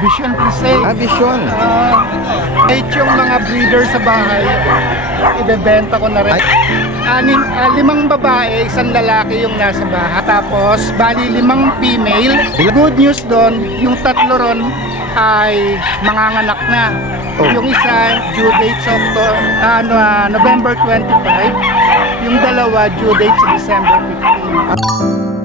Vision Crusade. Vision. Kahit yung mga breeder sa bahay, ibebenta ko na rin. 5 babae, 1 lalaki yung nasa bahay. Tapos, bali 5 female. Good news doon, yung 3 ron ay manganganak na. Yung isa, due date sa November 25. Yung 2, due date sa December 15.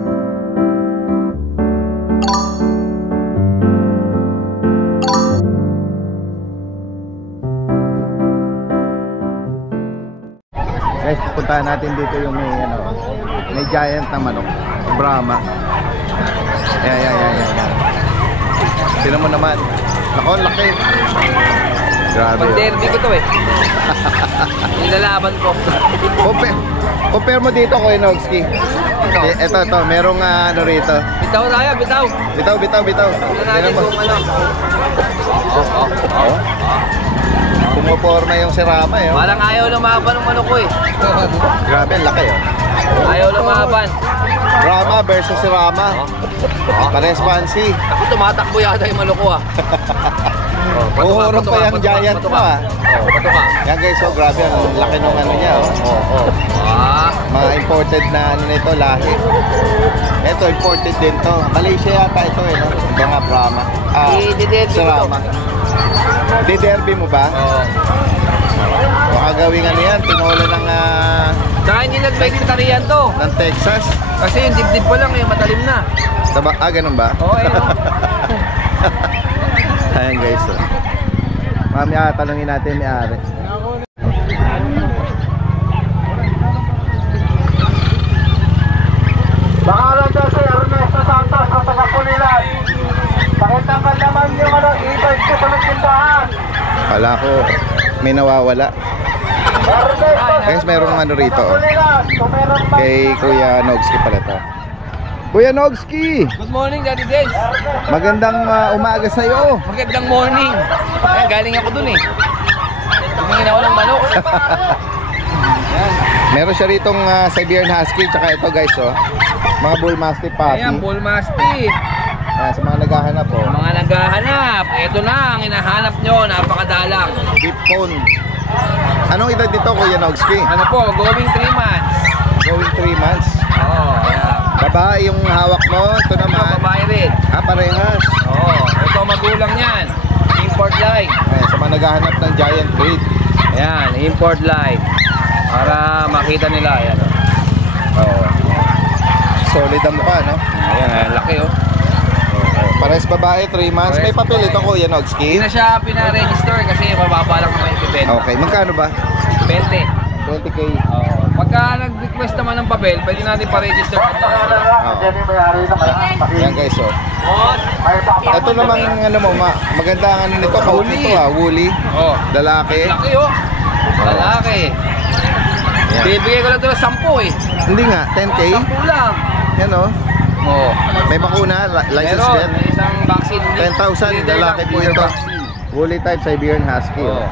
Guys, puntahan natin dito yung may giant na manok, Brahma. Ayan. Tignan mo naman. Nako, laki. Grabe. Pag-derby ko to eh. Nilalaban ko. Compare mo dito, Kuya Nogski. Ito, merong rito. Bitaw tayo, bitaw. Bitaw. Tignan natin kung ano. Pumuporma yung si Rama eh. Parang ayaw lumaban ng manok ko eh. Grabe, laki oh. Ayaw lumaban. Rama versus si Rama. Pares fancy. Ako tumatakbo yata yung manok ko ah. Uhurong pa yung giant mo ah. Patuka. Yan guys, so grabe. Ang laki nung niya oh. Mga imported na nito lahi. Ito imported din to. Malaysia yata ito eh no? Mga Brahma. Si Rama. Di-derby mo ba? Oo. Baka gawing yan, tinola ng Saka hindi nag-vegetarian to. ng Texas. Kasi yung dibdib pa lang eh, matalim na. Ganun ba? Oo, ayun o. Ayan guys oh. Mamaya tanungin natin may-ari. Bakalan daw si Ernesto Santos sa Tagapulilan. Pakita ka naman yung e-bike ko sa nagpuntahan. Kala ko may nawawala. Guys, merong rito oh. Kay Kuya Nogski pala to. Kuya Nogski! Good morning, Daddy Dens. Magandang umaga sa'yo. Magandang morning. Ayan, galing ako dun eh. Tumingin ako ng manok. Meron siya ritong Siberian Husky. Tsaka ito guys oh, mga Bull Mastiff Puppy. Ayan, Bull Mastiff. Sa mga naghahanap oh. Mga naghahanap. Ito na ang hinahanap nyo. Napakadalang. Deep phone. Anong edad dito Kuya Nogski? Ano po, going 3 months. Going 3 months. Oo, ayan. Babae yung hawak mo. Ito naman. Babae rin. Parehas. Oo, ito magulang yan. Import line. Ayan, sa mga naghahanap ng giant breed. Ayan, import line. Para makita nila. Ayan. Oo. Solid ang mukha, no? Ayan, laki oh. Parehas babae, 3 months. May papel ito Kuya Nogski. Hindi na siya pina-register kasi mababa lang naman yung ibenta. Okay, magkano ba? 20. 20k. Oo. Pagka nag-request naman ng papel, pwede natin pa-register. Yan guys, oh. Ito namang maganda ang nito, Woolly. Ito woolly. Oh. Lalaki. Laki oh. Lalaki. Yan. Bibigay ko lang ito ng 10 eh. Hindi nga, 10k. 10 lang. Yan oh. Oo. May bakuna, license Meron, din. may isang vaccine. 10,000, lalaki po ito. Woolly type Siberian Husky. Oo. Oh.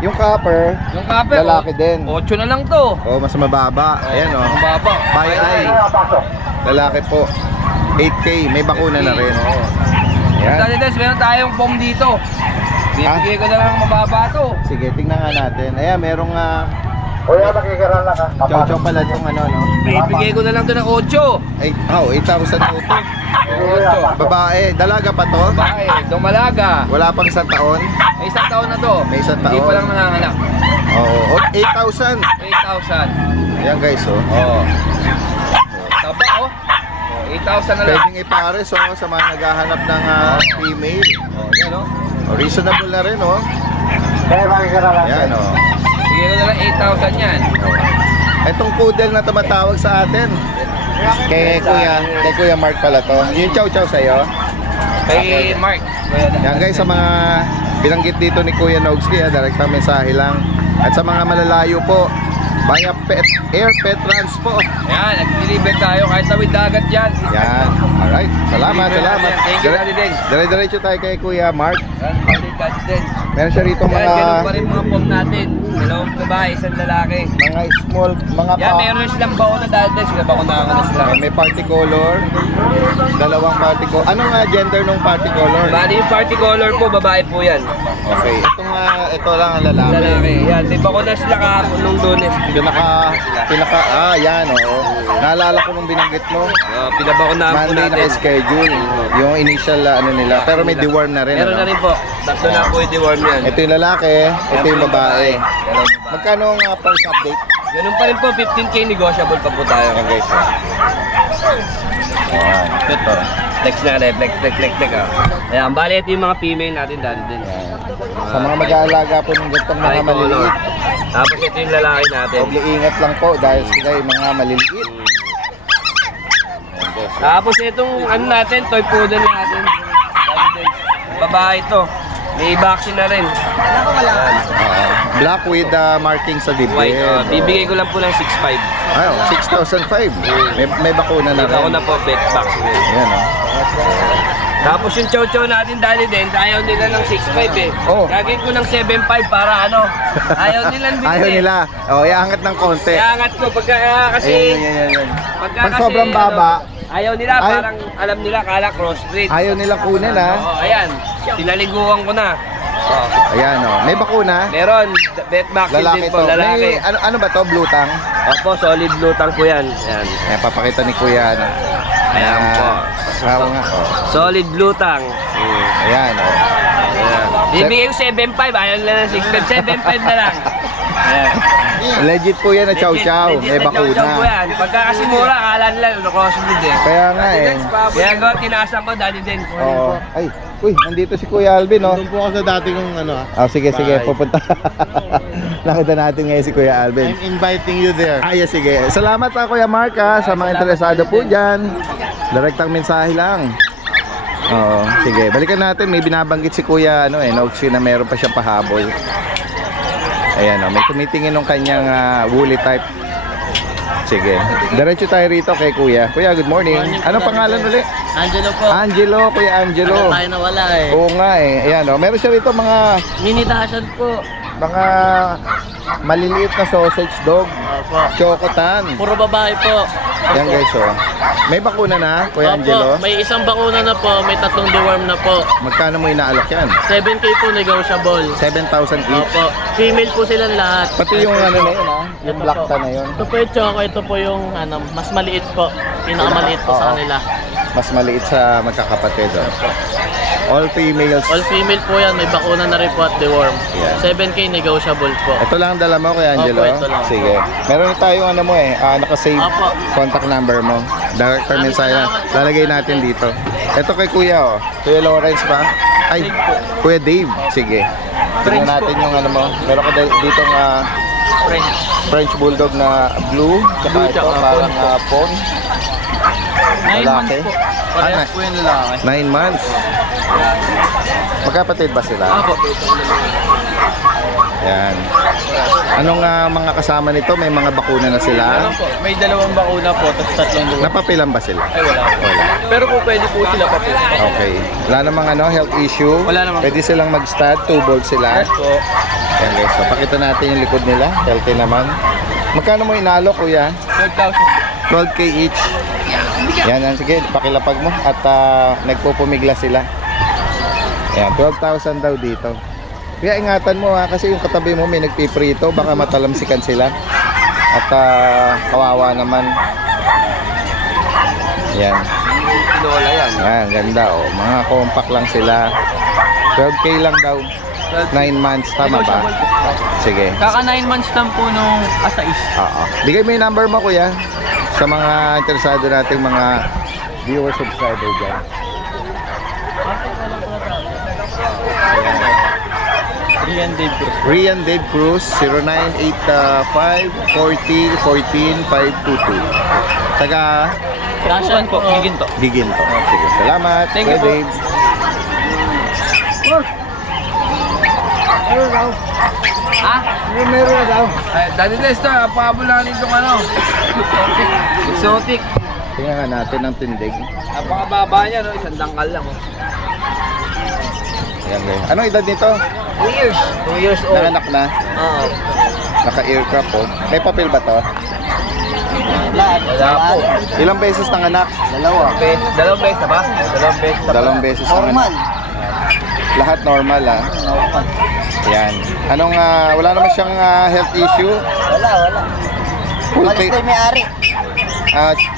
Yung copper, lalaki din. 8 na lang to. Oh, mas mababa. Ayan oh. Mababa. By eye. Lalaki po. 8k, may bakuna na rin. Ayan. Dati des, meron tayong foam dito. Bibigay ko na lang mababa to. Sige, tingnan nga natin. Ayan, merong Kuya, nakikirala ka. chow-chow pala itong no? Bibigay ko na lang to ng 8. 8,000 po ito. Babae, dalaga pa to? Bae, dumalaga. Wala pang 1 taon? May 1 taon na to. May 1 taon? Hindi pa lang nanganganak. Oo, 8,000. 8,000. Ayan guys, oh. Oo. Taba oh. 8,000 na lang. Pwedeng ipares sa mga naghahanap ng female. Yan oh. Reasonable na rin, oh. Kaya nakikirala ka. Ayan, oh. Bigay ko na lang 8,000 yan. Itong poodle na tumatawag sa atin. Kay Kuya Mark pala to. Yung chow-chow sa'yo. Kay Mark. Yan guys, sa mga binanggit dito ni Kuya Nogski, direktang mensahe lang. At sa mga malalayo po, via air pet transpo. Yan, nag-deliver tayo kahit tawid dagat yan. Yan. Alright. Salamat. Thank you, Daddy Dens. Dire-diretso tayo kay Kuya Mark. Daddy Dens. Meron siya rito Yan, mga ganun pa rin mga pom natin. Dalawang babae, isang lalaki. Mga small, mga Yan, meron silang baon na dahil sila bako na ako na sila. May party color. Dalawang party color. Anong gender ng party color? Bali yung party color po, babae po yan. Okay. Ito lang ang lalaki. Lalaki. Yan, may bako na sila kahapon nung Lunes. Yan, oo. Naalala ko nung binanggit mo. Pinabako na po Monday natin. naka-schedule. Yung initial ano nila. Pero may deworm na rin. Meron na rin po. Tatlo na po yung deworm yan. Ito yung lalaki, ito yung babae. Magkano ang first update? Ganun pa rin po, 15K negotiable pa po tayo. Okay, guys. Ayan. Ito. Flex na rin, flex. Ayan, bali ito yung mga female natin dahil din. Sa mga mag-aalaga po ng gantong mga maliliit, Tapos ito yung lalaki natin. doble ingat lang po dahil sila yung mga maliliit. Tapos itong ano natin, toy poodle natin. Babae ito. May vaccine na rin. Black with marking sa dibdib. White. Bibigay ko lang po ng 6.5. Ay, 6,005. May bakuna na Dito ako rin. na po, bet vaccine. Ayan, oh. Tapos yung chow-chow natin dali din, ayaw nila ng 6.5 eh. Oh. Gagawin ko ng 7.5 para ano. Ayaw nilang bilhin. Ayaw nila. Oh, iangat ng konti. Kaya angat ko pagka kasi Ayan. pagka Pag kasi, sobrang baba, ayaw nila, parang alam nila kala crossbreed. ayaw nila kunin, ha. Oo, ayan. Tinaliguan ko na. Oh. Ayan, oh. May bakuna. Meron, bet vaccine Lalaki din po, to. lalaki. May, ano ba to? Blue tang? Opo, solid blue tang po yan. Ayan. Ayan, papakita ni Kuya. Ano. Ayan po. Oo nga. Oh. Solid blue tang. Ayan, oh. Ayan. Bibigay ko 7.5, ayaw nila ng 6.5. 7.5 na lang. Ayan. Legit po yan na chow chow. Legit May na chow-chow po bakuna. yan. Pagka kasi mura, akala nila crossbreed eh. Kaya nga eh. Kaya go, tinaasan ko, daddy din. Oo. Ay, uy, nandito si Kuya Alvin, oh. Doon po ako sa dati kong ano. Sige, pupunta. Nakita natin ngayon si Kuya Alvin. I'm inviting you there. Sige. Salamat pa Kuya Mark, sa mga interesado po dyan. Direktang mensahe lang. Oo, sige. Balikan natin, may binabanggit si Kuya Noxie na meron pa siyang pahabol. Ayan, may tumitingin ng kanyang woolly type. Sige. Diretso tayo rito kay Kuya. Kuya, good morning. Anong pangalan ulit? Angelo po. Angelo, Kuya Angelo. Tayo nawala eh. Oo nga eh. Ayan, meron siya rito mga Mini Dachshund po. maliliit na sausage dog. Opo. Chocotan. Puro babae po. Yan guys, May bakuna na, Kuya Opo, Angelo. may isang bakuna na po, may 3 deworm na po. Magkano mo inaalok yan? 7K po negotiable. 7,000 each. Opo. Female po silang lahat. Pati yung ano na yun, yung Ito black po. tan na yun. Ito po yung choco, ito po yung mas maliit po. Pinakamaliit po Oo. sa kanila. Mas maliit sa magkakapatid. All females. All female po yan, may bakuna na rin po at deworm. Yeah. 7K negotiable po. Ito lang ang dala mo, Kuya Angelo. Opo, ito lang. Sige. Meron tayong ano mo nakasave Opo. contact number mo. Director mensahe na. Lalagay natin dito. Ito kay Kuya, Kuya Lawrence ba? Ay, Kuya Dave. Sige. Tingnan natin yung ano mo. Meron ka dito French Bulldog na blue. Tsaka ito parang pon. 9 months po. Parehas po yung lalaki. 9 months. Magkapatid ba sila? Opo. Yan. Anong mga kasama nito? May mga bakuna na sila? Meron po. May 2 bakuna po, tapos 3 deworm. Napapilan ba sila? Ay, wala. Wala. Pero po pwede po sila pa po. Okay. Wala namang health issue. Wala naman. Pwede silang mag-stud, 2 balls sila. Yes po. Yan guys. So, pakita natin yung likod nila. Healthy naman. Magkano mo inalo, Kuya? 12,000. 12K each. Yan. Sige, pakilapag mo. At nagpupumigla sila. Yan, 12,000 daw dito. Kaya ingatan mo kasi yung katabi mo may nagpiprito. Baka matalamsikan sila. At kawawa naman. Yan. Pinola yan. Yan, ganda Mga compact lang sila. 12K lang daw. 9 months, tama ba? Sige. Kaka 9 months lang po nung asais. Oo. Bigay mo yung number mo, Kuya. Sa mga interesado nating mga viewer subscriber dyan. Rian Dave Cruz. Rian Dave Cruz, 0985-40-14-522. Taga Dachshund po, Giginto. Giginto. Sige, salamat. Thank you Kuya po. Dave. Meron na daw. Daddy Lester, pahabulanin itong exotic. Tingnan nga natin ang tindig. Napakababa niya, isang dangkal lang. Ayan, guys. Anong edad nito? 2 years. 2 years old. Nanganak na? Oo. Naka-aircraft po. May papel ba to? Wala po. Ilang beses nanganak? Dalawang beses na ba? Dalawang beses nanganak. Lahat normal ah. Yan. Anong, wala naman siyang health issue? Wala. Full Alis pay. ko yung may-ari.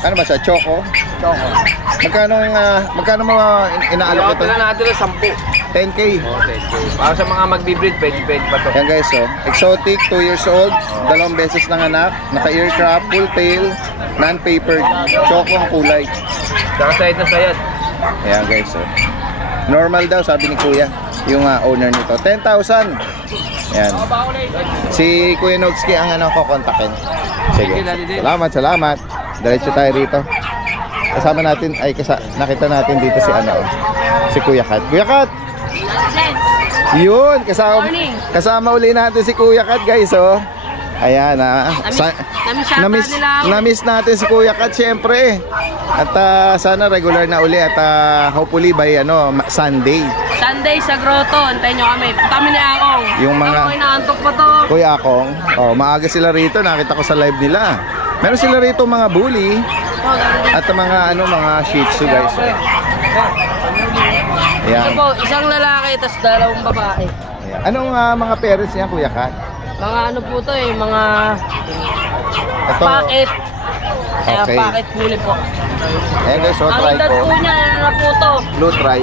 Ano ba siya? Choco? Choco. Magkano mga inaalok Ito ito? na natin ng 10. 10K. Para sa mga magbe-breed, pwede pa to. Yan guys, oh. Exotic, 2 years old, dalawang beses nanganak, naka-earcraft, full tail, non-papered, choco ang kulay. Saka side na sayad. Ayan guys, oh. Normal daw, sabi ni Kuya, yung owner nito. 10,000. Yan. Si Kuya Nogski ang kukontakin. Sige. Salamat. Diretso tayo rito. Kasama natin, nakita natin dito si si Kuya Kat. Kuya Kat! Yun, kasama uli natin si Kuya Kat guys, oh. Ayan, namiss natin si Kuya Kat syempre. At sana regular na uli at hopefully by Sunday. Sunday sa grotto, antayin nyo kami. Kami ni Akong. Yung mga Ako inaantok pa to. Kuya Akong, maaga sila rito, nakita ko sa live nila. Meron sila rito mga bully at mga shih tzu guys. Ayan. Ito po, isang lalaki, tas dalawang babae. Ayan. Anong mga parents niya, Kuya Kat? Mga po to mga Ito. packet. Okay. Packet huli po. Ayan guys, Ang try edad ko. po niya, na po to? Blue try.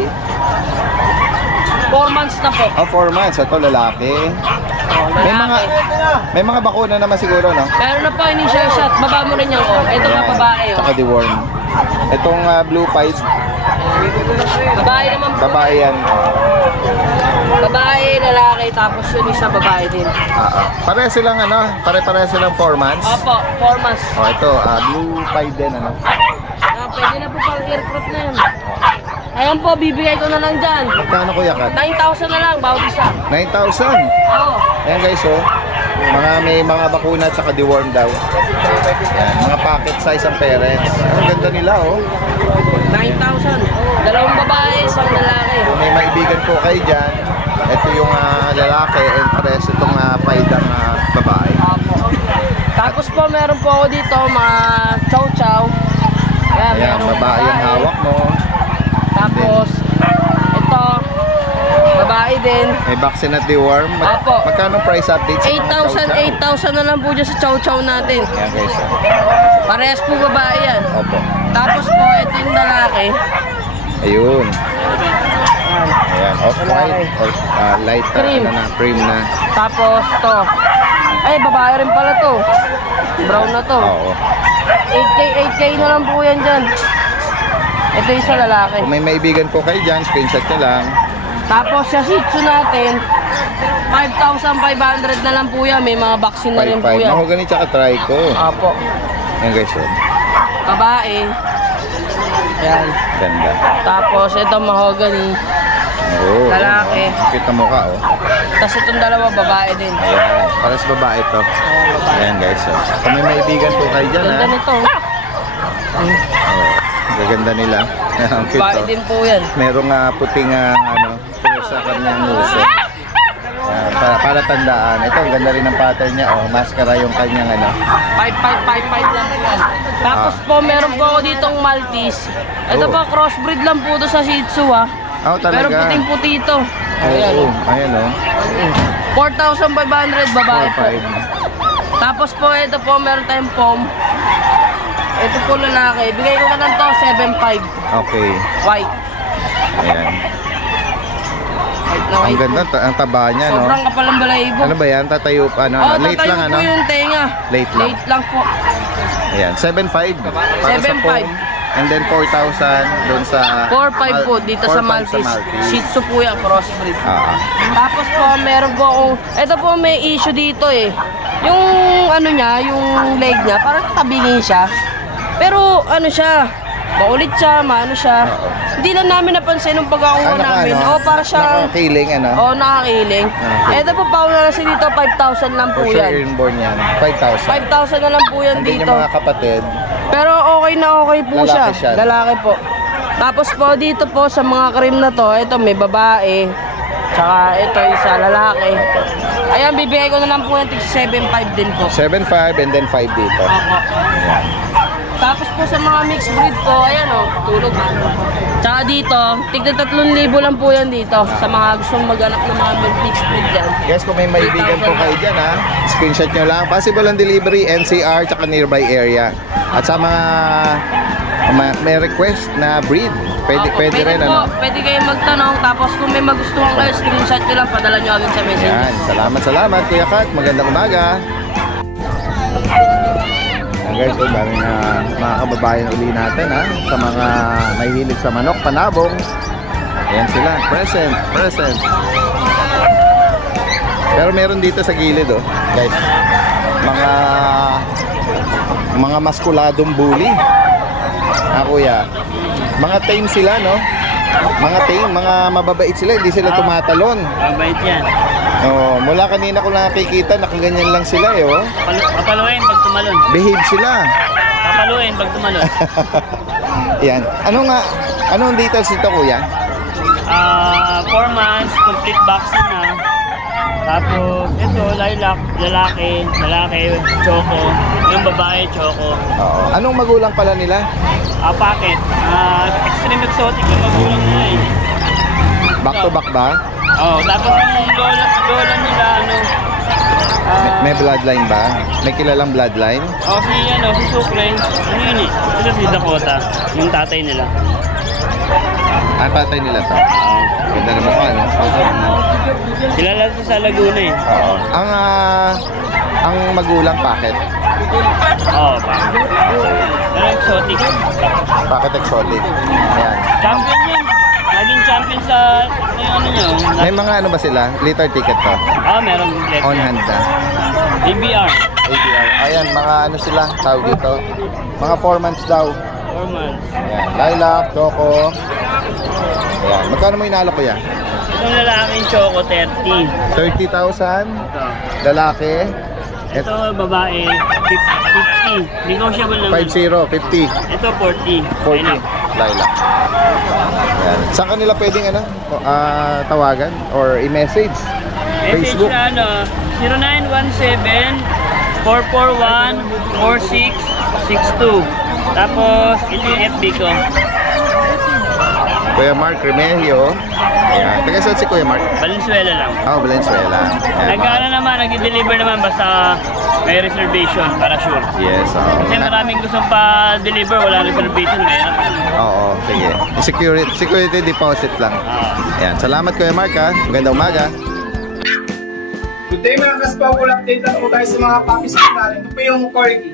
4 months na po. 4 months. Ito lalaki. May mga bakuna naman siguro, no? Meron na po initial shot, baba mo rin yan ko. Ito Ayan. nga babae. Tsaka deworm. Itong blue pied, Babae naman po. babae yan. Babae, lalaki, tapos yun isa babae din. Pare silang pare-pare silang 4 months. Opo, 4 months. Ito, blue pied din, Pwede na po pang aircraft na yan. Ayan po, bibigay ko na lang dyan. Magkano Kuya Kat? 9,000 na lang, bawat isa. 9,000. Oo. Ayan guys, oh. May mga bakuna at saka deworm daw. Ayan, mga pocket size ang parents. Ang ganda nila, oh. 9,000. Dalawang babae, isang lalaki. Kung may maibigan po kayo dyan, ito yung lalaki and pares itong paidang babae. Opo. Tapos po, meron po ako dito mga chow-chow. Ayan, Ayan, merong babae ang hawak mo. Tapos, ito, babae din. May vaccine at deworm. Apo. Magkano price update sa mga chow-chow? 8,000 na lang po dyan sa chow-chow natin. Ayan guys, oh. Parehas po babae yan. Opo. Tapos po, ito yung lalaki. Ayun. Ayan, off-white or light Cream. cream na. Tapos, to. Ay, babae rin pala to. Brown na to. Oo. 8K na lang po yan dyan. Ito yung sa lalaki. Kung may maibigan po kayo dyan, screenshot nyo lang. Tapos sa Shih Tzu natin, 5,500 na lang po yan. May mga vaccine na rin po 5-5. yan. Mahogany tsaka trico. Apo. Ayan guys, oh. Babae. Yan. Ganda. Tapos ito mahogany. Oo. Lalaki. Ang cute na mukha, oh. Tapos itong dalawa babae din. Ayan. Pares babae to. Ayan, babae. Ayan guys, oh. Kung may maibigan po kayo dyan, Ganda ha. nito. Oh. Gaganda nila. Ang cute, Babae oh. din po yan. Merong puting sa kanyang nguso. Para tandaan. Ito, ang ganda rin ng pattern niya. Oh, maskara yung kanyang 5,555 lang yan. Tapos po meron po ako ditong Maltese. Ito Oh. po crossbreed lang po to sa Shih Tzu ha. Oh, Pero talaga. puting-puti ito. Ayan. Oo, ayan, oh. 4,500 babae po. 4-5. Tapos po ito po meron tayong pom. Ito po lalaki. Bigay ko na lang to 7,500. Okay. White. Ayan. White na Ang white ganda, po. ang taba niya, no? Sobrang kapal ng balahibo. Ano ba yan? Tatayo pa, late tatayo lang, po yung tenga. Late lang. Late lang po. Ayan, 7.5. Para sa 7.5. foam. And then 4,000 doon sa 4,500 po dito sa 4,500 Maltese. Shih Tzu po yan, crossbreed. Tapos po, meron po akong, ito po may issue dito eh. Yung yung leg niya, parang tabingin siya. Pero siya, maulit siya, maano siya. Hindi lang namin napansin nung pagkakuha namin. Para siyang, nakakiling, nakakiling. Ito po, pauna na siya dito, 5,000 lang po For sure, yan. inborn yan. 5,000. 5,000 na lang po yan And then dito. yung mga kapatid, Pero okay na okay po Lalaki siya. siya. Lalaki po. Tapos po dito po sa mga cream na to, ito may babae. Tsaka ito, isa lalaki. Ayan, bibigay ko na lang po ng 7.5 din po. 7.5 and then 5 dito. Opo. Tapos po sa mga mixed breed po, ayan o, tulog. Tsaka dito, tigda 3,000 lang po yan dito. Sa mga gustong maghanap ng mga mixed breed dyan. Guys, kung may maibigan po kayo dyan ha, screenshot nyo lang. Possible ang delivery, NCR, tsaka nearby area. At sa mga may request na breed, pwede rin po, ano. pwede kayong magtanong, tapos kung may magustuhan kayo, screenshot nyo lang, padala nyo agad sa messenger. Yan, salamat Kuya Kat, magandang umaga. Guys, so dami na mga kababayan uli natin ha, sa mga mahihilig sa manok, panabong. Ayan sila, present. Pero meron dito sa gilid oh, guys, mga maskuladong bully. Kuya, mga tame sila no? Mga mababait sila, hindi sila tumatalon. Mabait yan. Oh, mula kanina ko nakikita, nakaganyan lang sila eh oh. Papaluin pag tumalon. Behave sila. Papaluin pag tumalon. Yan. Anong details dito kuya? 4 months, complete vaccine na. Tapos, ito, lilac, lalaki, choco. Yung babae, choco. Oo. Anong magulang pala nila? Packet. Extreme exotic yung magulang nila eh. Back to back ba? Oo, tapos yung lola nila, May bloodline ba? May kilalang bloodline? si Sucre, ano yun eh. Ito si Dakota, yung tatay nila. Ang tatay nila to? Ganda na mukha, no? Kilala ito sa Laguna eh. Oo. Ang magulang packet? Oo, packet. Pero exotic. Packet exotic. Ayan. Champion yun. Naging champion sa ano nyo. May mga ano ba sila? Liter ticket to? Meron complete. On hand na? ABR. ABR. Ayan, mga ano sila, tawag dito. Mga 4 months daw. 4 months. Ayan, lilac, choco. Ayan, magkano mo inalo ko yan? Itong lalaking choco, 30. 30,000. Ito. Lalaki. Ito, babae, 50. Negotiable naman. 50, 50. Ito, 40. 40. Lilac. Ayan. Saan kanila pwedeng tawagan or i-message? Message Facebook? na 0917-441-4662. Tapos, ito yung FB ko. Kuya Mark Remigio. Ayan. Taga saan si Kuya Mark? Valenzuela lang. Valenzuela. Nag-deliver naman basta may reservation para sure. Yes, Kasi maraming gustong pa-deliver, wala reservation, mahirap. Oo, sige. Security deposit lang. Ayan. Salamat Kuya Mark ha. Magandang umaga. Good day mga kaspaw, full update na po tayo sa mga puppies natin. Ito po yung corgi.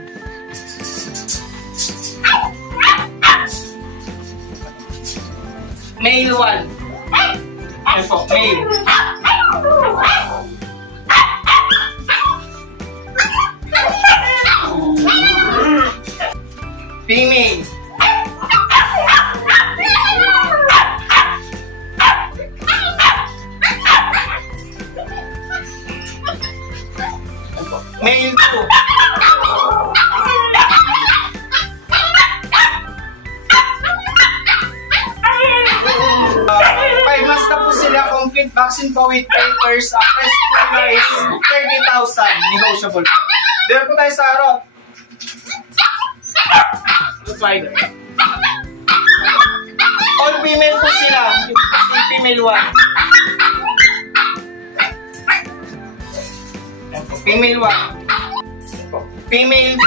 Male 1. Ayan po, male. Female. Male 2. 5 months na po sila, complete vaccine po with papers. Price po nila is 30,000, negotiable. Dito po tayo sa harap. Side. All female po sila. Female 1. Female 1. Female 2.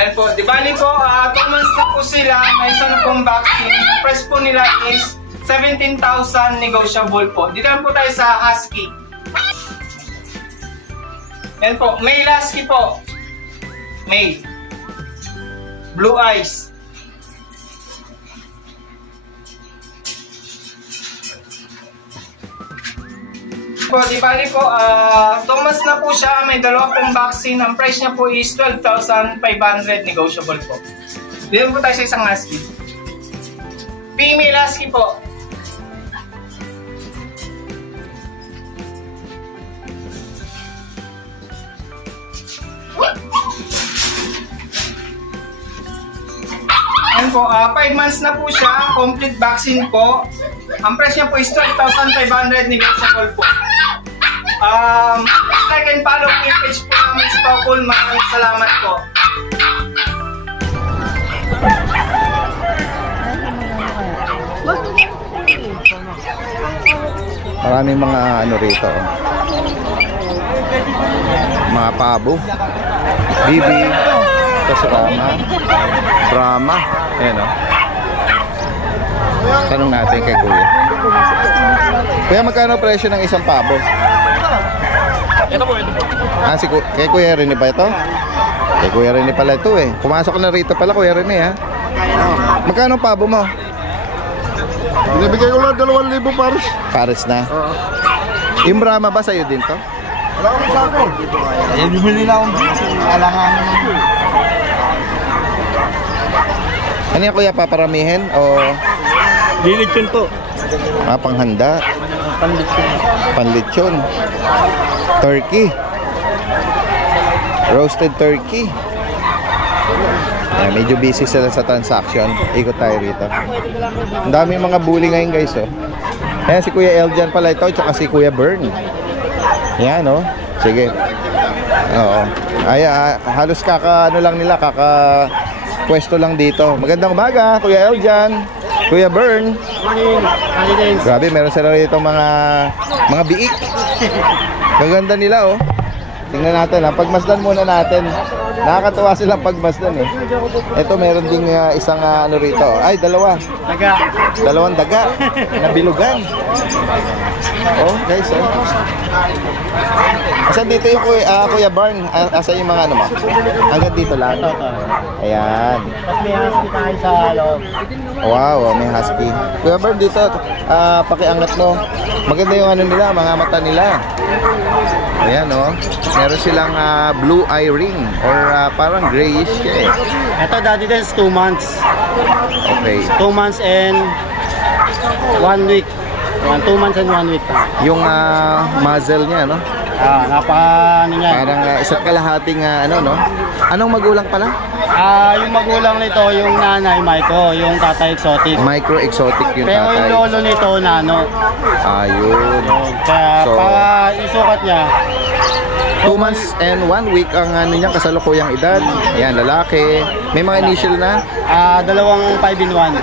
Yan po, di bali po, 2 months na po sila, may isa na pong vaccine. Price po nila is 17,000 negotiable po. Dito lang po tayo sa Husky. Yan po, male Husky po. Male. Blue eyes. Po, di bali po, 2 months na po siya, may 2 pong vaccine. Ang price niya po is 12,500 negotiable po. Dito po tayo sa isang Husky. Female Husky po. Ayan po, 5 months na po siya, complete vaccine po. Ang price niya po is 12,500, negotiable po. Like and follow po yung page po namin sa Stockholm. Maraming salamat po. Maraming mga ano rito. Mga pabo. Bibi. Kasarama. Brahma. Ayan o. Tanong natin kay Kuya. Kuya, magkano presyo ng isang pabo? Ito po. Ah, kay Kuya Rene ba ito? Kay Kuya Rene pala ito eh. Pumasok na rito pala, Kuya Rene ha. Magkano ang pabo mo? Binibigay ko lang 2,000 pares. Pares na? Oo. Yung Brahma ba sa'yo din to? Wala akong sako. Eh, bumili na akong alangan naman. Ano yan Kuya, paparamihin o Lilitsyon po. panghanda? Panlitsyon. Turkey. Roasted turkey. Medyo busy sila sa transaction. Ikot tayo rito. Ang daming mga bully ngayon guys oh. Ayan si Kuya Eljan pala ito, tsaka si Kuya Bern. Yan oh. Sige. Oo. Ay, halos ano lang nila, pwesto lang dito. Magandang umaga, Kuya Eljan, Kuya Bern. Grabe, meron sila rito mga biik. Maganda nila oh. Tingnan natin ha, pagmasdan muna natin. Nakakatuwa silang pagmasdan eh. Ito meron ding isang ano rito. Ay, dalawa. Daga. Dalawang daga na bilugan. Oh, guys oh. Asan dito yung Kuya Barn? Asan yung mga ano mo? Hanggang dito lang. Ayan. May husky tayo sa loob. Wow, may husky. Kuya Barn dito, pakiangat mo. Maganda yung ano nila, mga mata nila. Ayan oh. Meron silang blue eye ring or parang grayish siya eh. Ito daddy dance 2 months. Okay. 2 months and 1 week. 2 months and 1 week. Yung muzzle niya no? Ano niya? Parang isa't kalahating ano no? Anong magulang pala? Yung magulang nito, yung nanay Micro, yung tatay Exotic. Micro exotic yung Pero tatay. yung lolo nito, Nano. Ayun. Kaya So, para isukat niya, 2 months and 1 week ang ano niya kasalukuyang edad. Ayan, lalaki. May mga initial na. dalawang 5 in 1.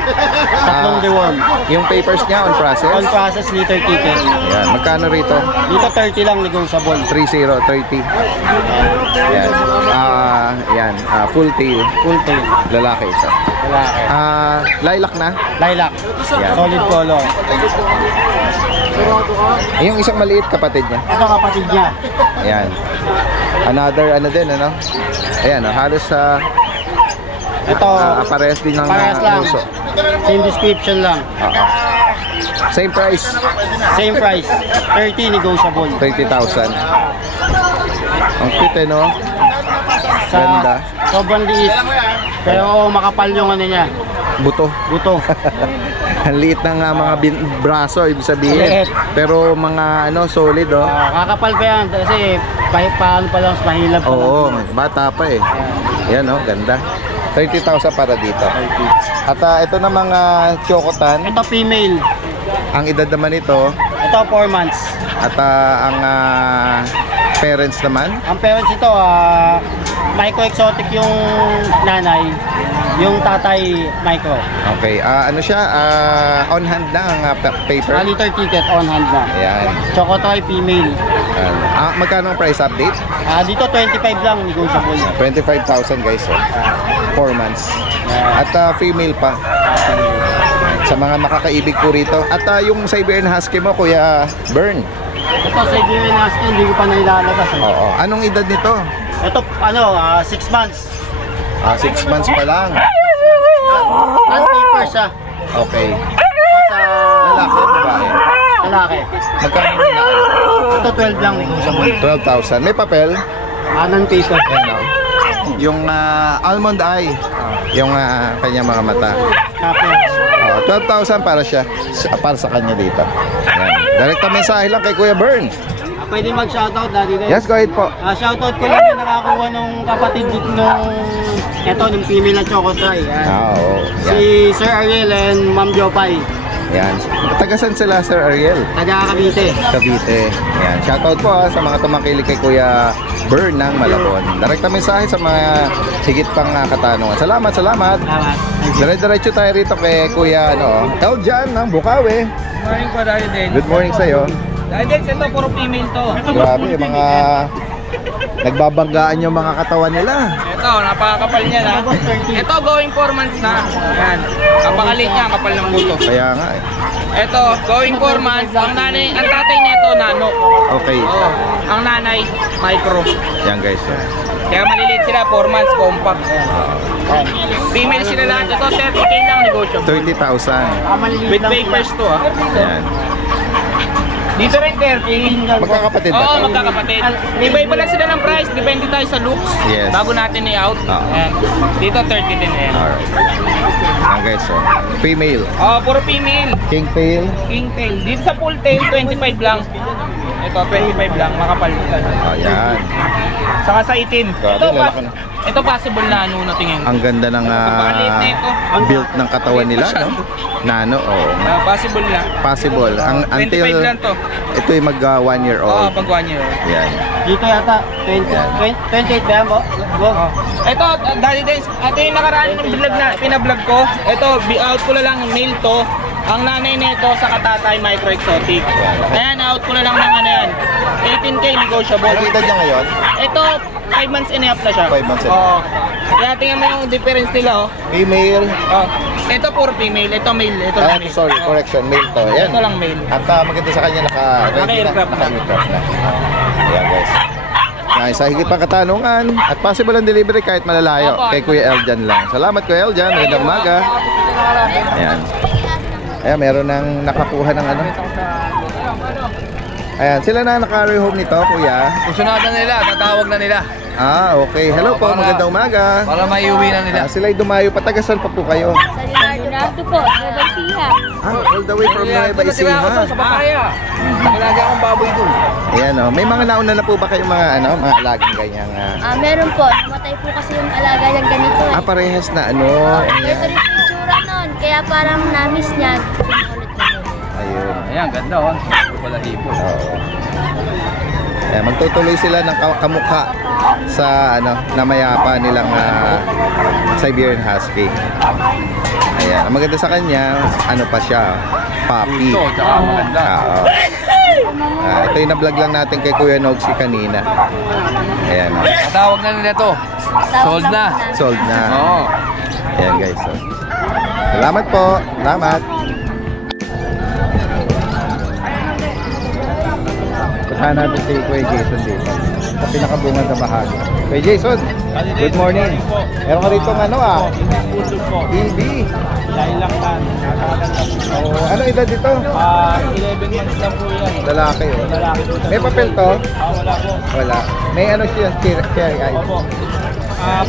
Tatlong deworm. Yung papers niya on process. On process liter ticket. Ayan, magkano rito? Dito 30 lang negotiable. 30. Ayan. Ayan, full tail. Full tail. Lalaki isa. Lalaki. Lilac na. Lilac. Yan. Solid color. Yung isang maliit kapatid niya. Ito kapatid niya. Ayan. Another ano din ano? Ayan, halos Ito, parehas din ng parehas lang. uso. Same description lang. Same price. Same price. 30 negotiable. 30,000. Ang cute eh, no? Sa Ganda. sobrang liit. Pero makapal yung ano niya. Buto. Buto. Ang liit ng mga braso, ibig sabihin. Liit. Pero mga ano, solid oh. Kakapal pa yan. Kasi paano pa lang, mahilap pa lang. Oo, bata pa eh. Yan oh, ganda. 30,000 para dito. At ito na mga chokotan. Ito female. Ang edad naman ito. Ito 4 months. At ang parents naman. Ang parents ito, micro exotic yung nanay. Yung tatay micro. Okay, ano siya? On hand na ang paper. Liter ticket on hand na. Ayan. Chocotoy female. Magkano ang price update? Dito 25 lang negotiable. 25,000 guys. 4 months. At female pa. Sa mga makakaibig po rito. At yung Siberian Husky mo, Kuya Bern. Ito Siberian Husky, hindi ko pa nailalabas. Oo. Anong edad nito? Ito 6 months. 6 months pa lang. Non-paper siya. Okay. Sa Lalaki at babae? lalaki. Magkano ang lalaki? Ito 12 lang negotiable. 12,000. May papel? Non-paper. Ayan o. Yung almond eye. Yung kanyang mga mata. Tapos, 12,000 para siya. Para sa kanya dito. Ayan. Direkta mensahe lang kay Kuya Bern. pwede mag-shoutout, Daddy Des. Yes, go ahead po. Shoutout ko lang yung nakakuha nung kapatid nung female na Choco Try. Yan. Oo. Si Sir Ariel and Ma'am Jopay. Yan. Tagasan sila, Sir Ariel? Taga Cavite. Cavite. Yan. Shoutout po sa mga tumangkilik kay Kuya Bern ng Malabon. Direkta mensahe sa mga higit pang katanungan. Salamat. Salamat. Dire-diretso tayo rito kay Kuya Eljan ng Bukawi. Good morning po, Daddy Denz. Good morning sa'yo. Daddy Denz, ito puro female to. Grabe, mga nagbabanggaan yung mga katawan nila. Ito, napakakapal niya na. Ito, going 4 months na. Ayan. Kapakalit niya, kapal ng buto. Kaya nga eh. Ito, going 4 months. Ang tatay nito, nano. Okay. Oo. Ang nanay, micro. Yan guys. Kaya maliliit sila, 4 months, compact. Female sila lahat. Ito, 30K lang negotiable. 30,000. With papers to, ah. Yan. Dito rin 30. Magkakapatid ba? Oo, magkakapatid. Iba-iba lang sila ng price. Depende tayo sa looks. Yes. Bago natin i-out. Ayan. Dito 30 din yan. Alright. Yan guys. Female. Puro female. King tail. King tail. Dito sa full tail, 25 lang. Ito, 25 lang. Makapal. Ayan. Saka sa itin. Grabe, lalaki na. Ito possible na ano na tingin. Ang ganda ng Napakaliit na ito. build ng katawan nila, no? Nano, oo. Possible na. Possible. Ang 25 until lang to. ito ay mag 1 year Oo, old. pag 1 year. Yan. Dito yata, 28 ba yan, Bo? Ito, Daddy Denz, ito yung nakaraan yung vlog na pinablog ko. Ito, out ko na lang yung mail to. Ang nanay nito sa katatay micro exotic. Ayan, out ko na lang ng ano yan. 18K negotiable. Anong edad niya ngayon? Ito, 5 months and a half na siya. 5 months and a half. Oo. Kaya tingnan mo yung difference nila, oh. Female. Oh. Ito puro female, ito male, ito Ah, male. sorry, correction. Male to. Yan. Ito lang male. At maganda sa kanya Naka-aircraft na. Naka-aircraft na. Ayan guys. Yan, sa higit pang katanungan at possible ang delivery kahit malalayo Opo. kay Kuya Eljan lang. Salamat Kuya Eljan. Magandang umaga. Ayan. Ayan, meron nang nakakuha ng ano. Ayan, sila na naka-rehome nito, Kuya. Susunatan nila, tatawag na nila. Ah, okay. Hello po, magandang umaga. Para maiuwi na nila. Sila'y dumayo. Patagasan pa po kayo. Sa Leonardo po, sa Balsiha. All the way from Nueva Ecija. Sa papaya. Nagalaga akong baboy dun. Ayan, oh. May mga nauna na po ba kayong mga mga alagang ganyang Meron po, namatay po kasi yung alaga niyang ganito eh. parehas na ano. Pero ito rin po yung tsura nun, kaya parang na-miss niya. Ulit na yun. Ayun. Ayan, ganda oh. Wala hipo. Oo. Ayan, magtutuloy sila ng kamukha sa namayapa nilang Siberian Husky. Ayan, ang maganda sa kanya, ano pa siya, puppy. Ito, tsaka maganda. Oo. Ito yung na-vlog lang natin kay Kuya Nogsy kanina. Ayan. Tatawag na nila to. Sold na. Sold na. Oo. Ayan guys. So. Salamat po. Salamat. Puntahan natin si Kuya Jason dito. Sa pinakabungan sa bahagi. Kuya Jason, good morning. Meron ka rito BB. Lilac tan. Ano edad dito? 11 months lang po yan. Lalaki oh. Lalaki po. May papel to? Wala po. Wala. May siya, cherry eye. Opo.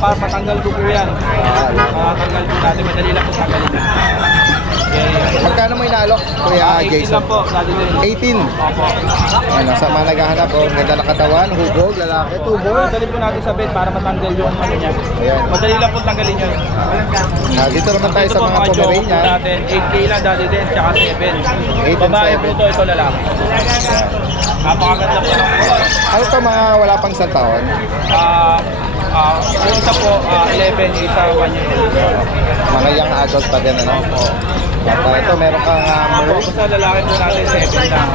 Para matanggal ko po yan. Tanggal po natin. Madali lang po tanggalin. Magkano mo inaalok, Kuya 18 Jason? lang po. Dati din. 18. Opo. Ano, sa mga naghahanap oh, ganda ng katawan, hugog, lalaki, tubo. Madali po natin sa bed para matanggal yung ano niya. Ayan. Madali lang po tanggalin yun. Dito naman tayo Ito sa po mga joke po Pomeranian. natin. 8K lang dati din. Tsaka 7. 8 and Babae 7. po ito lalaki. Napakaganda po ng Ano to mga wala pang isang taon? yung isa po, 11, yung isa 1 year old. Mga young adult pa din, ano? At ito, meron kang merch. Basta lalaki po natin 7 lang.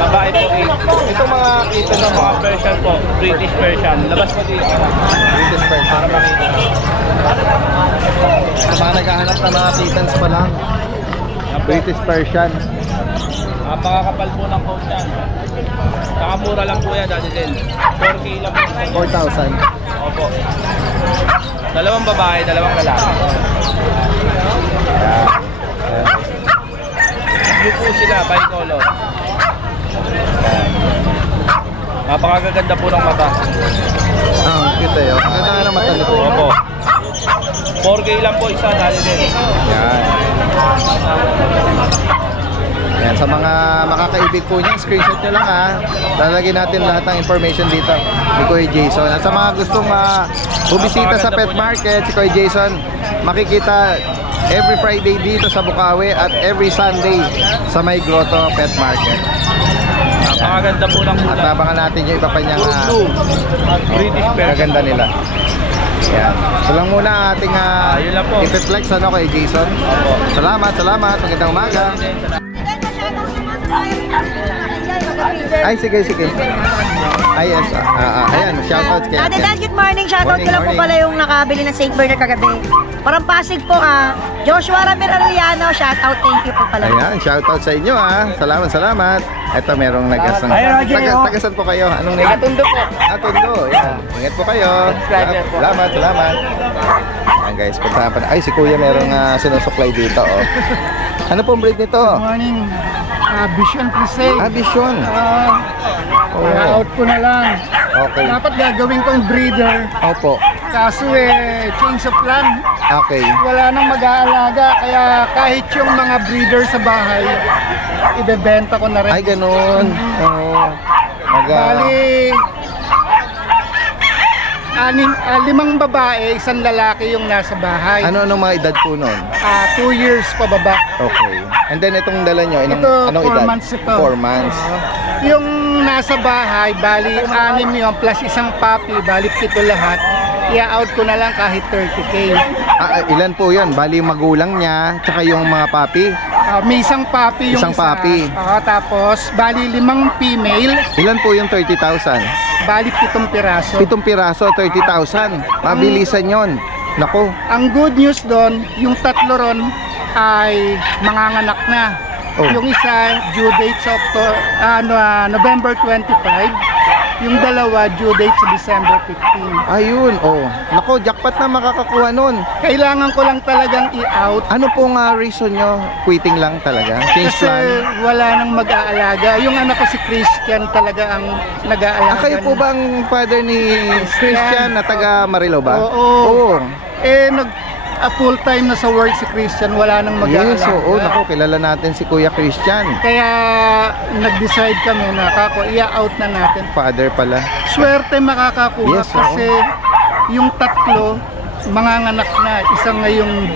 Babae po 8. Ito mga kita Ito na mga Persian po, British Persian. Labas po dito. British Persian. Para makita. Sa mga naghahanap na mga kittens pa lang. British Persian. Napakakapal po ng coat yan. Saka mura lang po yan, dati din. 4K lang po. 4,000. Opo. Dalawang babae, dalawang lalaki. Blue po sila, bicolor. Napakaganda po ng mata. Kita yun. Ganda nga ng mata nito. Opo. 4K lang po isa, dali din. Yan. Yan, sa mga makakaibig po niya, screenshot nyo lang ha. Lalagyan natin lahat ng information dito ni Kuya Jason. At sa mga gustong bumisita sa pet market, si Kuya Jason makikita every Friday dito sa Bukawi at every Sunday sa May Grotto Pet Market. Napakaganda po ng At abangan natin yung iba pa niyang British Bear. kaganda nila. Yan. So lang muna ang ating yun lang po. i-flex ano kay Jason. Salamat. Magandang umaga. Ay, sige. Ay, yes. Ayan, shoutout kay Ate Dan, good morning. Shoutout ko lang po pala yung nakabili ng St. Bernard kagabi. Parang Pasig po Joshua Ramiraliano, shoutout, thank you po pala. Ayan, shoutout sa inyo Salamat. Ito merong nagasang. Tagasan po kayo. Anong name? Tundo po. Tundo. Yan. Ingat po kayo. Salamat. Ayan guys, puntahan pa na. Ay, si Kuya merong sinusuklay dito. Oh. Ano pong breed nito? Good morning. Vision Crusade. Vision. Out ko na lang. Okay. Dapat gagawin kong breeder. Opo. Kaso change of plan. Okay. Wala nang mag-aalaga. Kaya kahit yung mga breeder sa bahay, ibebenta ko na rin. Ay, ganun. Oo. Bali, 5 babae, 1 lalaki yung nasa bahay. Anong mga edad po nun? 2 years pababa. Okay. And then itong dala nyo, Ito, anong 4 edad? months ito. 4 months. Yung nasa bahay, bali 6 yun, plus isang puppy, bali 7 lahat. I-out ko na lang kahit 30K. Ilan po yun? Bali yung magulang niya, tsaka yung mga papi. May isang puppy yung Isang isa. puppy. Tapos, bali 5 female, Ilan po yung 30,000? bali 7 piraso. 7 piraso, 30,000. Mabilisan yon. Nako. Ang good news doon, yung 3 ron ay manganganak na. Oh. Yung isa, due date sa November 25. Yung 2, due date sa December 15. Ayun, Nako, jackpot na makakakuha nun. Kailangan ko lang talagang i-out. Ano pong reason nyo? Quitting lang talaga? Change Kasi plan? wala nang mag-aalaga. Yung anak ko si Christian talaga ang nag-aalaga. Kayo po ba ang father ni Christian na taga Marilao ba? Oo. Full time na sa work si Christian, wala nang mag-aalaga. Yes, Nako, kilala natin si Kuya Christian. Kaya nag-decide kami na i-out na natin. Father pala. Swerte makakakuha Yes, kasi yung 3 manganganak na. Isa ngayong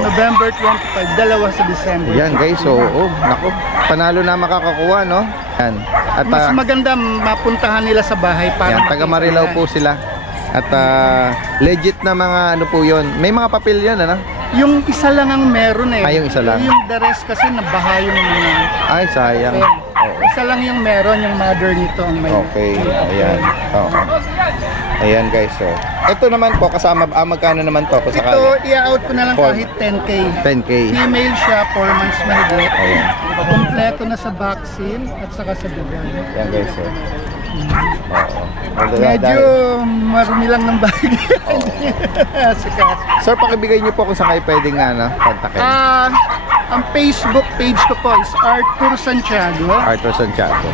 November 25, 2 sa December. Yan guys, nako, panalo na makakakuha, no? Yan. At Mas maganda mapuntahan nila sa bahay para yan, taga Marilao po sila. At legit na mga ano po yun. May mga papel yan, ano? Yung isa lang ang meron eh. Yung isa lang. Yung the rest kasi nabaha yung mga... Ay, sayang. Isa lang yung meron, yung mother nito ang may... Okay, ayan. Ayan guys, ito naman po, kasama, magkano naman to? Ito, i-out ko na lang kahit 10K. 10K. Female siya, 4 months mahigit. Ayan. Kompleto na sa vaccine at saka sa bigay. Yan guys, Medyo marumi lang ng bagay. Sir, pakibigay niyo po kung saan kayo pwedeng kontakin. Ang Facebook page ko po is Arthur Santiago. Arthur Santiago.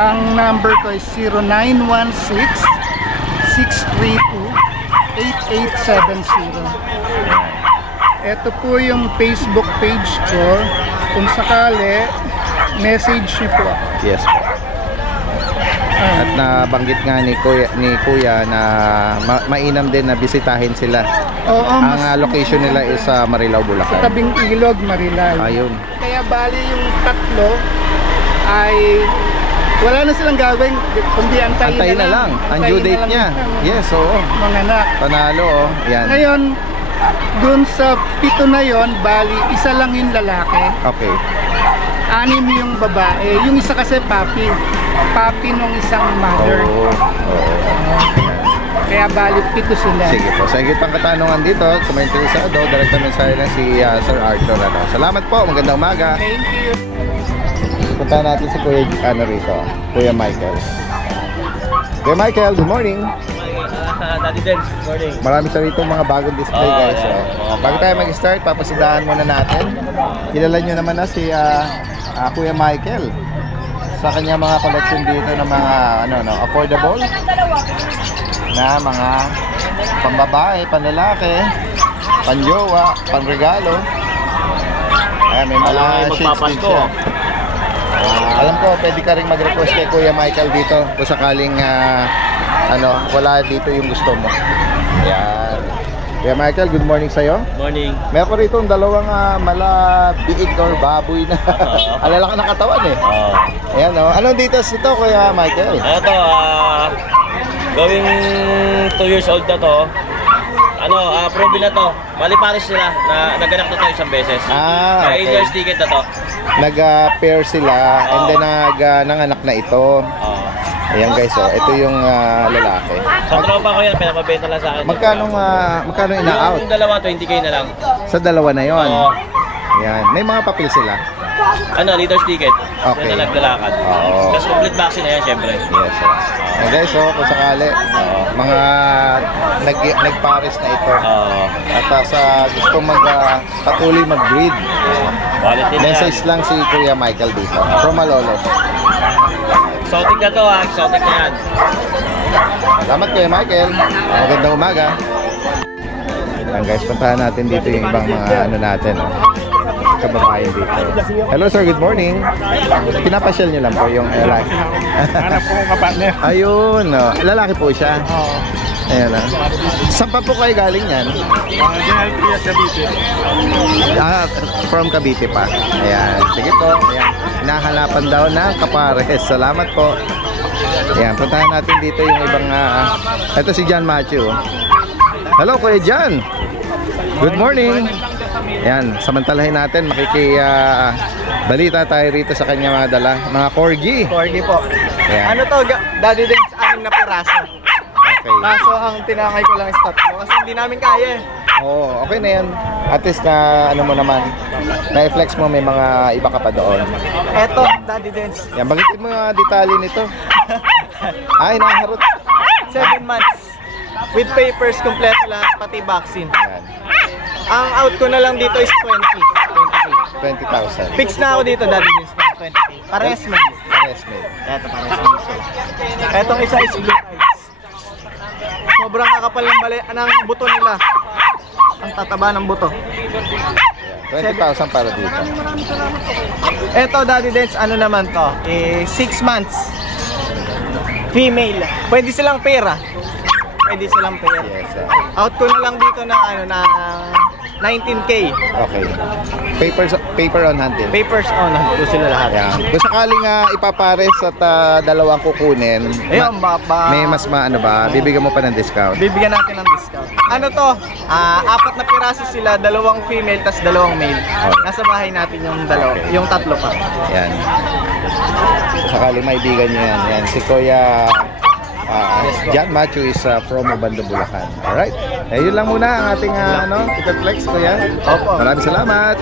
Ang number ko is 0916-632-8870. Ito po yung Facebook page ko. Kung sakali, message niyo po. Yes po. At nabanggit nga ni Kuya na mainam din na bisitahin sila. Oo, ang location nila is sa Marilao, sa Bulacan. tabing ilog, Marilao. Ayun. Kaya bali yung 3 ay wala na silang gagawin kundi antayin na lang. Ang due date niya. Yes, Manganak. Panalo, Yan. Ngayon, dun sa 7 na yon, bali isa lang yung lalaki. Okay. 6 yung babae. Yung isa kasi papi nung isang mother. Kaya bali 7 sila. Sige po. Sa higit pang katanungan dito, kung may interesado, direkta mensahe lang si Sir Arthur. Salamat po. Magandang umaga. Thank you. Punta natin si Kuya rito. Kuya Michael. Kuya Michael, good morning. Daddy Dance, good morning. Marami sa rito mga bagong display guys. Bago tayo mag-start, papasidahan muna natin. Kilala nyo naman na si Kuya Michael sa kanya mga collection dito ng mga affordable na mga pambabae, panlalaki, panjowa, panregalo. Ayan, may mga shades din siya. Alam ko, pwede ka rin mag-request kay Kuya Michael dito kung sakaling wala dito yung gusto mo. Ayan. Kuya Michael, good morning sa'yo. Morning. Meron ko rito dalawang biig or baboy na alalaki ng katawan eh. Ayan o. Anong details nito, Kuya Michael? Ito, going 2 years old na to. Proven na to. Maliparis sila na naganak na to isang beses. Okay. 8 years ticket na to. Nag-pair sila and then nanganak na ito. Ayan guys, ito yung lalaki. Sa tropa ko yan, pinapabenta lang sa akin. Magkano ina-out? Yung dalawa, 20k na lang. Sa dalawa na yon. Ayan. May mga papel sila. Leader's ticket. Okay. Yan na naglalakad. Tapos complete vaccine na yan, syempre. Yes. Ayan guys, kung sakali, mga nagpares na ito. At sa gusto patuloy mag-breed. Quality na yan. Message lang si Kuya Michael dito. From Malolos. Exotic na to exotic na yan. Salamat Kuya Michael. Magandang umaga. Ayan guys, puntahan natin dito yung ibang mga natin. Kababayan dito. Hello sir, good morning. Pinapasyal nyo lang po yung lalaki. Hanap po kong kapartner. Ayun, lalaki po siya. Ayan na. Saan pa po kayo galing yan? General Trias Cavite. From Cavite pa. Ayan, sige po. Ayan. Nahalapan daw ng kapares. Salamat po. Ayan, puntahan natin dito yung ibang ito si John Matthew. Hello Kuya John. Good morning. Ayan, samantalahin natin, balita tayo rito sa kanya mga dala, mga corgi. Corgi po. Ayan. Ano to, Daddy Dance, 6 na piraso. Okay. Kaso ang tinakay ko lang is 3 kasi hindi namin kaya eh. Oo, okay na yan. At least na ano mo naman, na-flex mo may mga iba ka pa doon. Eto, Daddy Dance. Yan, bagitin mo nga detalye nito. Ay, nakaharot. 7 months. With papers, kompleto lahat, pati vaccine. Yan, Ang out ko na lang dito is 20. 20,000. Fix na ako dito, Daddy Dance, na 20. Parehas mo. Pares mo. Eto, parehas mo. Etong isa is blue eyes. Sobrang kakapal ng buto nila. Ang tataba ng buto. 20,000 para dito. Eto, Daddy Dance, ano naman to? 6 months. Female. Pwede silang pera. Pwede silang pera. Yes, Out ko na lang dito ng ng 19K. okay. Paper on hand din. Papers on. Ito sila lahat. Yan. Kung sakaling ipapares at dalawang kukunin, Ayun, may mas bibigyan mo pa ng discount. bibigyan natin ng discount. Ano to? 4 na piraso sila, 2 female, tas 2 male. Nasa bahay natin yung dalawa, yung 3 pa. Yan. Kung sakaling maibigan nyo yan. Yan. Si Kuya John Matthew is from Obando, Bulacan. Alright. Yun lang muna ang ating Flex, Kuya. Opo. Maraming salamat.